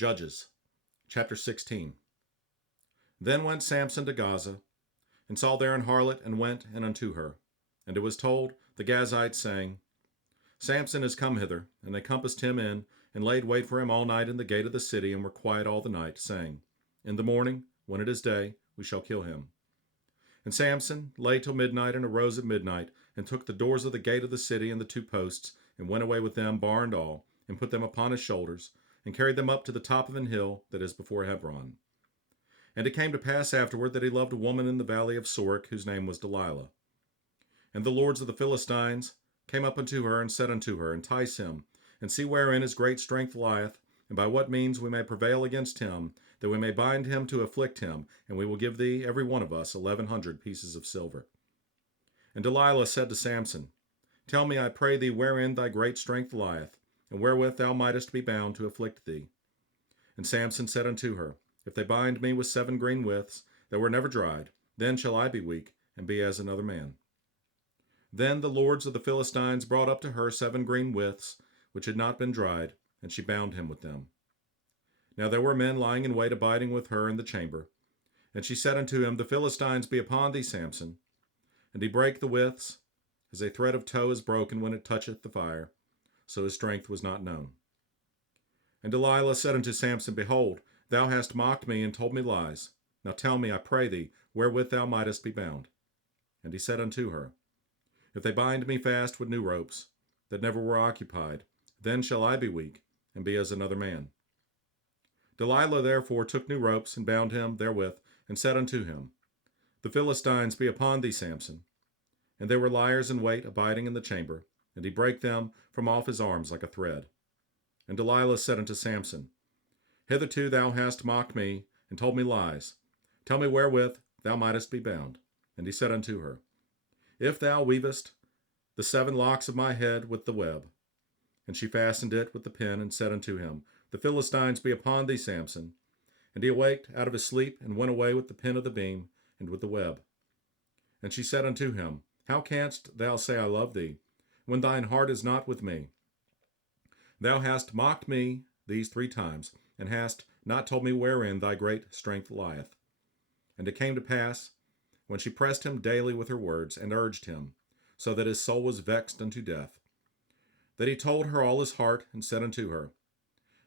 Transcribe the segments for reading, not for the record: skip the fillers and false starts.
Judges chapter 16. Then went Samson to Gaza, and saw there an harlot, and went in unto her. And it was told the Gazites, saying, Samson is come hither. And they compassed him in, and laid wait for him all night in the gate of the city, and were quiet all the night, saying, In the morning, when it is day, we shall kill him. And Samson lay till midnight, and arose at midnight, and took the doors of the gate of the city and the two posts, and went away with them, bar and all, and put them upon his shoulders, and carried them up to the top of an hill that is before Hebron. And it came to pass afterward that he loved a woman in the valley of Sorek, whose name was Delilah. And the lords of the Philistines came up unto her, and said unto her, Entice him, and see wherein his great strength lieth, and by what means we may prevail against him, that we may bind him to afflict him, and we will give thee, every one of us, 1,100 pieces of silver. And Delilah said to Samson, Tell me, I pray thee, wherein thy great strength lieth, and wherewith thou mightest be bound to afflict thee. And Samson said unto her, If they bind me with 7 green withs, that were never dried, then shall I be weak, and be as another man. Then the lords of the Philistines brought up to her 7 green withs, which had not been dried, and she bound him with them. Now there were men lying in wait abiding with her in the chamber. And she said unto him, The Philistines be upon thee, Samson. And he brake the withs, as a thread of tow is broken when it toucheth the fire, so his strength was not known. And Delilah said unto Samson, Behold, thou hast mocked me and told me lies. Now tell me, I pray thee, wherewith thou mightest be bound. And he said unto her, If they bind me fast with new ropes, that never were occupied, then shall I be weak, and be as another man. Delilah therefore took new ropes, and bound him therewith, and said unto him, The Philistines be upon thee, Samson. And there were liers in wait abiding in the chamber, and he brake them from off his arms like a thread. And Delilah said unto Samson, Hitherto thou hast mocked me, and told me lies. Tell me wherewith thou mightest be bound. And he said unto her, If thou weavest the 7 locks of my head with the web. And she fastened it with the pin, and said unto him, The Philistines be upon thee, Samson. And he awaked out of his sleep, and went away with the pin of the beam, and with the web. And she said unto him, How canst thou say, I love thee, when thine heart is not with me? Thou hast mocked me these 3 times, and hast not told me wherein thy great strength lieth. And it came to pass, when she pressed him daily with her words, and urged him, so that his soul was vexed unto death, that he told her all his heart, and said unto her,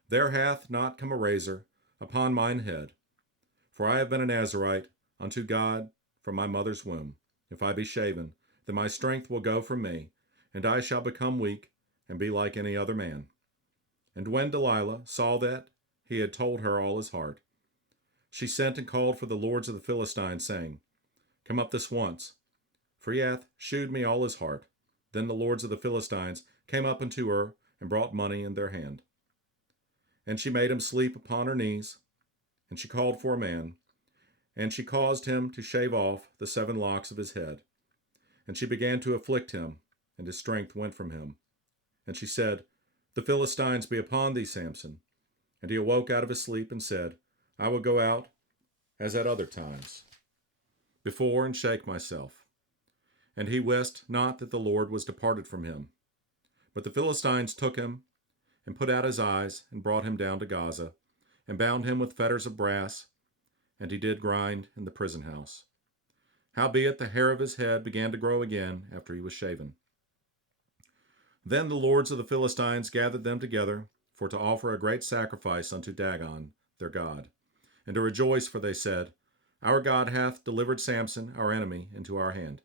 There hath not come a razor upon mine head, for I have been a Nazarite unto God from my mother's womb. If I be shaven, then my strength will go from me, and I shall become weak, and be like any other man. And when Delilah saw that he had told her all his heart, she sent and called for the lords of the Philistines, saying, Come up this once, for he hath shewed me all his heart. Then the lords of the Philistines came up unto her, and brought money in their hand. And she made him sleep upon her knees, and she called for a man, and she caused him to shave off the 7 locks of his head. And she began to afflict him, and his strength went from him. And she said, The Philistines be upon thee, Samson. And he awoke out of his sleep, and said, I will go out, as at other times, before, and shake myself. And he wist not that the Lord was departed from him. But the Philistines took him, and put out his eyes, and brought him down to Gaza, and bound him with fetters of brass, and he did grind in the prison house. Howbeit the hair of his head began to grow again after he was shaven. Then the lords of the Philistines gathered them together for to offer a great sacrifice unto Dagon, their god, and to rejoice, for they said, Our God hath delivered Samson, our enemy, into our hand.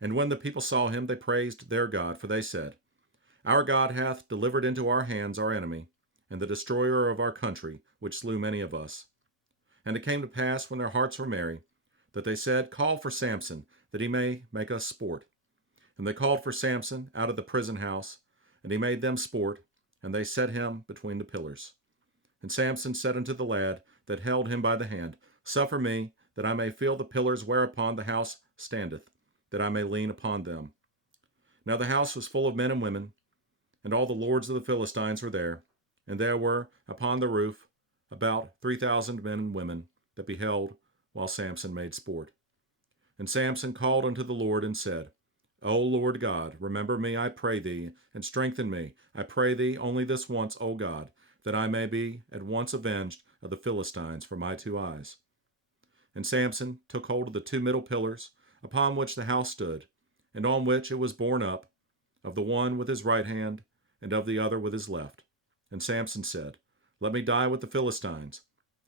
And when the people saw him, they praised their God, for they said, Our God hath delivered into our hands our enemy, and the destroyer of our country, which slew many of us. And it came to pass, when their hearts were merry, that they said, Call for Samson, that he may make us sport. And they called for Samson out of the prison house, and he made them sport, and they set him between the pillars. And Samson said unto the lad that held him by the hand, Suffer me, that I may feel the pillars whereupon the house standeth, that I may lean upon them. Now the house was full of men and women, and all the lords of the Philistines were there, and there were upon the roof about 3,000 men and women that beheld while Samson made sport. And Samson called unto the Lord, and said, O Lord God, remember me, I pray thee, and strengthen me, I pray thee, only this once, O God, that I may be at once avenged of the Philistines for my 2 eyes. And Samson took hold of the 2 middle pillars upon which the house stood, and on which it was borne up, of the one with his right hand, and of the other with his left. And Samson said, Let me die with the Philistines.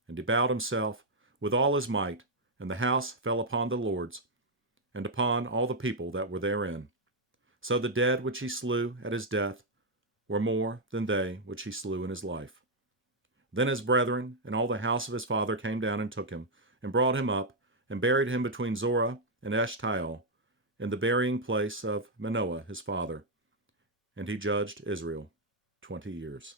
And he bowed himself with all his might, and the house fell upon the lords, and upon all the people that were therein. So the dead which he slew at his death were more than they which he slew in his life. Then his brethren and all the house of his father came down and took him, and brought him up, and buried him between Zorah and Eshtaol, in the burying place of Manoah his father. And he judged Israel 20 years.